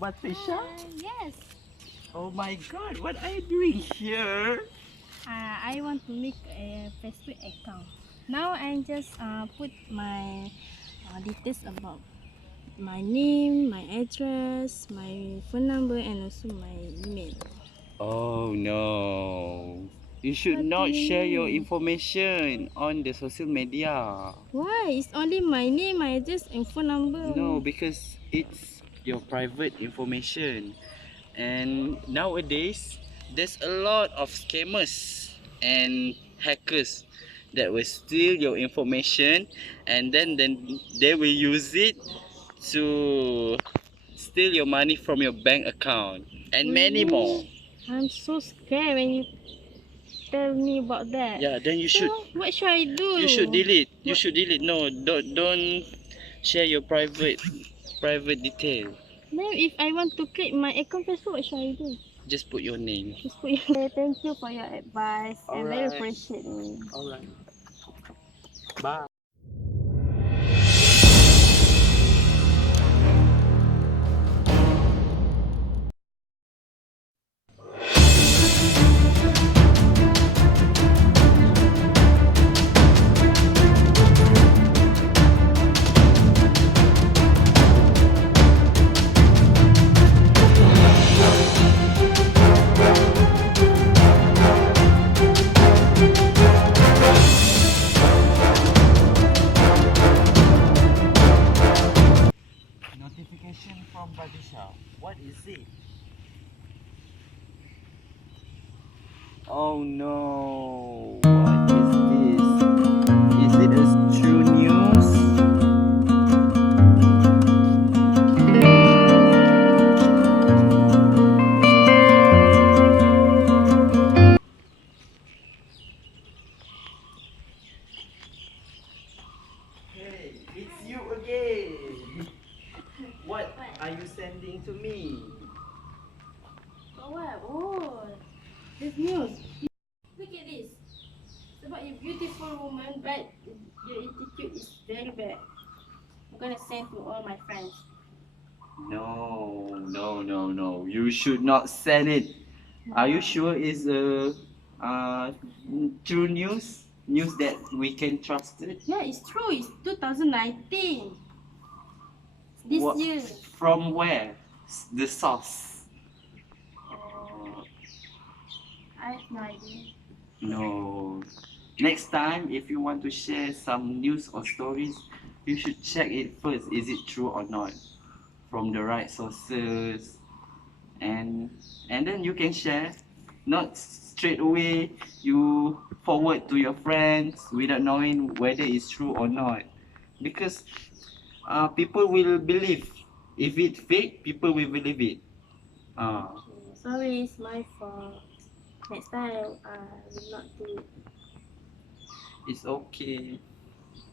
Batrisyia? Yes. Oh my god, what are you doing here? I want to make a Facebook account. Now I just put my details about my name, my address, my phone number, and also my email. Oh no. You should What do not you share your mean? information on the social media. Why? It's only my name, my address, and phone number. No, because it's your private information. And nowadays, there's a lot of scammers and hackers that will steal your information, and then they will use it to steal your money from your bank account and many more. I'm so scared when you tell me about that. Yeah, then So what should I do? you should delete. You What? should delete. No, don't share your private detail. Then if I want to create my account Facebook, what should I do? Just put your name. Just put your thank you for your advice. I very Alright. appreciate it. Alright. Bye. Notification from Batrisyia. What is it? Oh no. What is this? Is it a true news? Hey, it's you again. What are you sending to me? Oh, what? Oh, this news. Look at this. It's about a beautiful woman, but your attitude is very bad. I'm gonna send to all my friends. No. You should not send it. Are you sure it's a true news? News that we can trust it? Yeah, it's true. It's 2019. This What- year. From where? The source? I have no idea. No. Next time, if you want to share some news or stories, you should check it first. Is it true or not? From the right sources, and then you can share. Not straight away you forward to your friends without knowing whether it's true or not, because people will believe. If it's fake, people will believe it. Sorry, it's my fault. Next time, I will not do it. It's okay.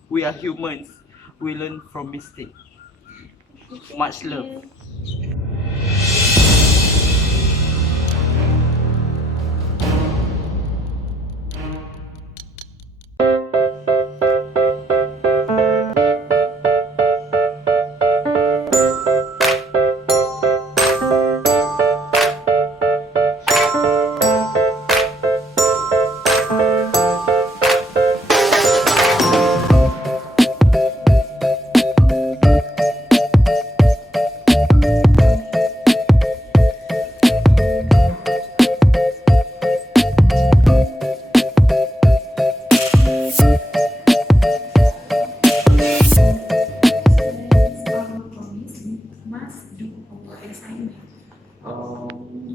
We are humans. We learn from mistake. Much love.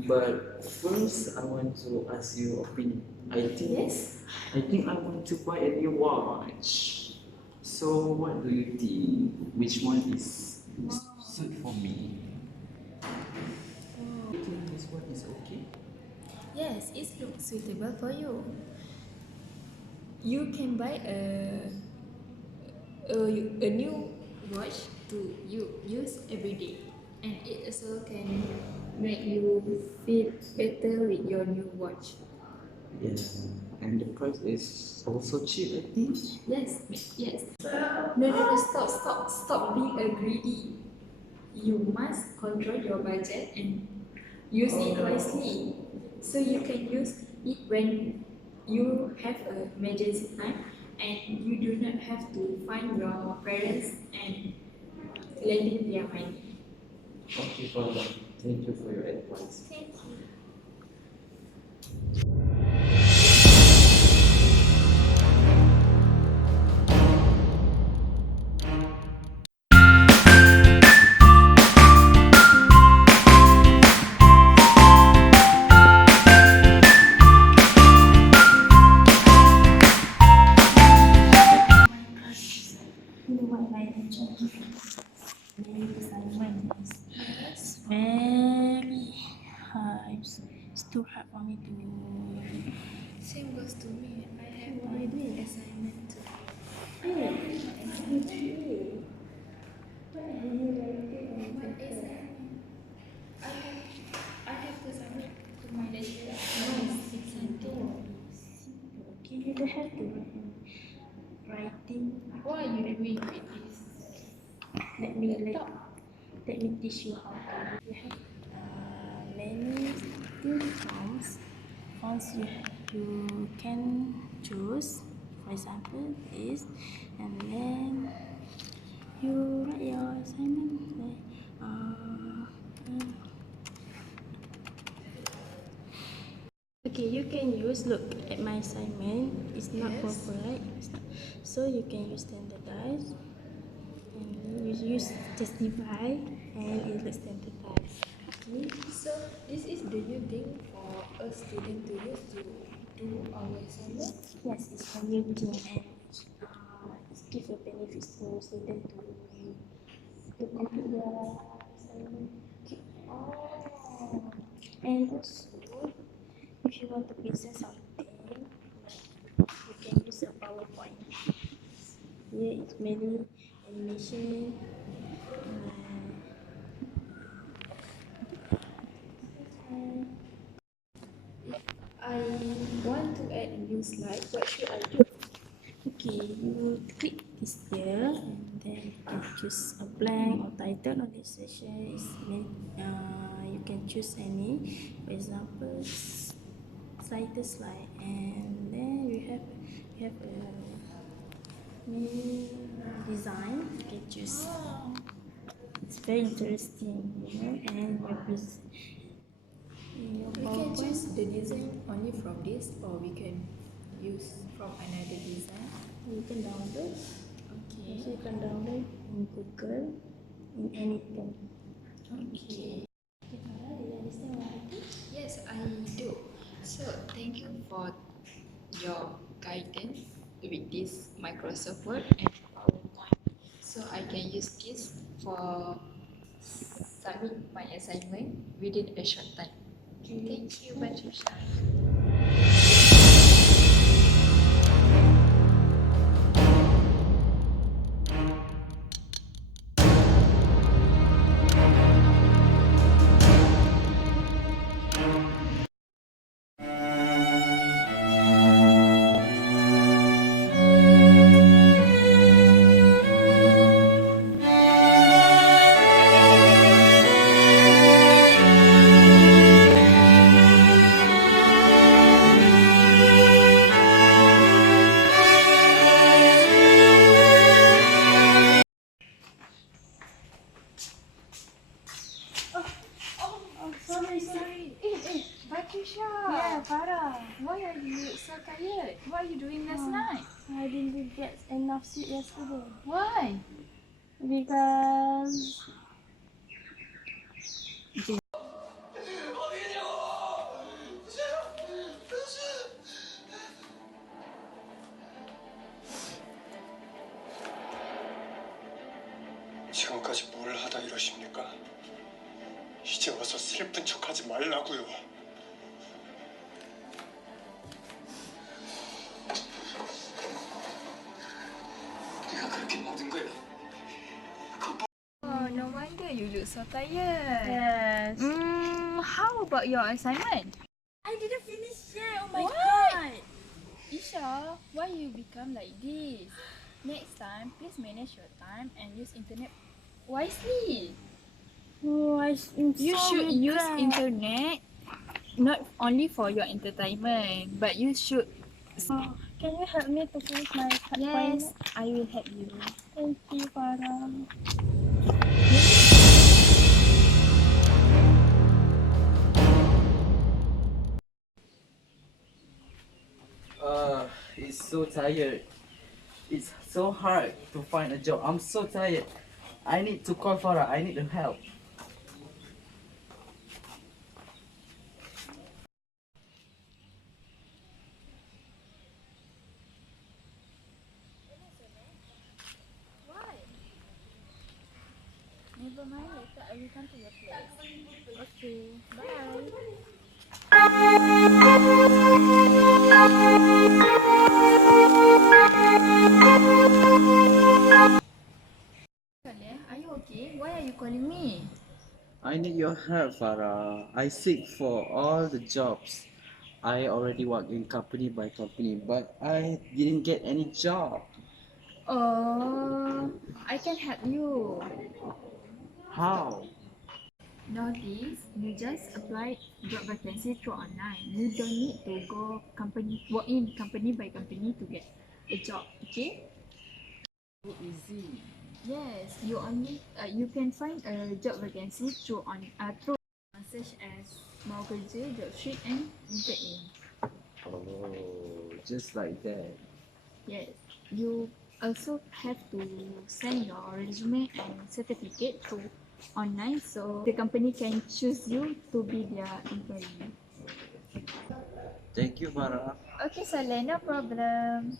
But first, I want to ask your opinion. I think I want to buy a new watch. So, what do you think? Which one is suit for me? Do you think this one is okay? Yes, it looks suitable for you. You can buy a new watch to use every day, and it also can make you feel better with your new watch. Yes, and the price is also cheap, I think. Yes. No, stop being a greedy. you must control your budget and use it wisely. So you can use it when you have a emergency time and you do not have to find your parents and lending their money. Okay, Farah. Thank you for your advice. Thank you. You know what my assignment is very hard. It's too hard for me to. Same goes to me. I have What my are you doing? assignment too. Hey, excuse me. What are you writing? My assignment. I have to submit to my lecturer. Okay, you don't have to writing. What are you doing with this? Let me teach you how to. You have many still forms. Once you can choose, for example, this, and then you write your assignment. Like, okay, you can use. Look at my assignment. It's not Yes. proper, right? So you can use standardize, and you use just divide, and it looks standardized. Okay. So this is the new thing for a student to use to do our assignment. Yes, it's a new thing, and it gives a benefit to student to complete their assignment. Okay. Oh. And also, if you want to present something, you can use a PowerPoint. Here it's mainly animation. I want to add a new slide. What should I do? Okay, you click this here, and then you can choose a blank or title on this session. You can choose any, for example, title slide, and then you have a new design. You can choose. It's very interesting, and your We can PowerPoint. choose the design only from this, or we can use from another design. You can download. Okay. Also, you can download in Google, in anything. Okay. Okay, Farah, do you understand what I did? Yes, I do. So thank you for your guidance with this Microsoft Word and PowerPoint. So I can use this for submit my assignment within a short time. Thank you, Batrisyia. Sorry. Batrisyia. Yeah, Farah. Why are you so tired? What are you doing last night? I didn't get enough sleep yesterday Why? because 지금까지 뭘 하다 이러십니까? 이제 와서 슬픈 척하지 말라고요. 내가 그렇게 모든 걸 Oh, no wonder you look so tired. yes, How about your assignment? I didn't finish yet. Oh my What? god! Isha, why you become like this? Next time, please manage your time and use internet wisely. Oh, You should use internet not only for your entertainment, but you should. Oh, can you help me to finish my Yes, I will help you. Thank you, Farah. It's so tired. It's so hard to find a job. I'm so tired. I need to call Farah. I need help. Never mind, later I will come to your place. Okay, bye. Are you okay? Why are you calling me? I need your help, Farah. I seek for all the jobs. I already work in company by company, but I didn't get any job. Oh, I can help you. How? Nowadays, you just apply job vacancy through online. You don't need to go company, work in company by company to get a job. Okay? So easy. Yes, you can find a job vacancy through such as Mau Kerja, Jobstreet and LinkedIn. Oh, just like that. Yes, you also have to send your resume and certificate to online so the company can choose you to be their employee. Thank you, Farah. Okay, Saleh, no problem.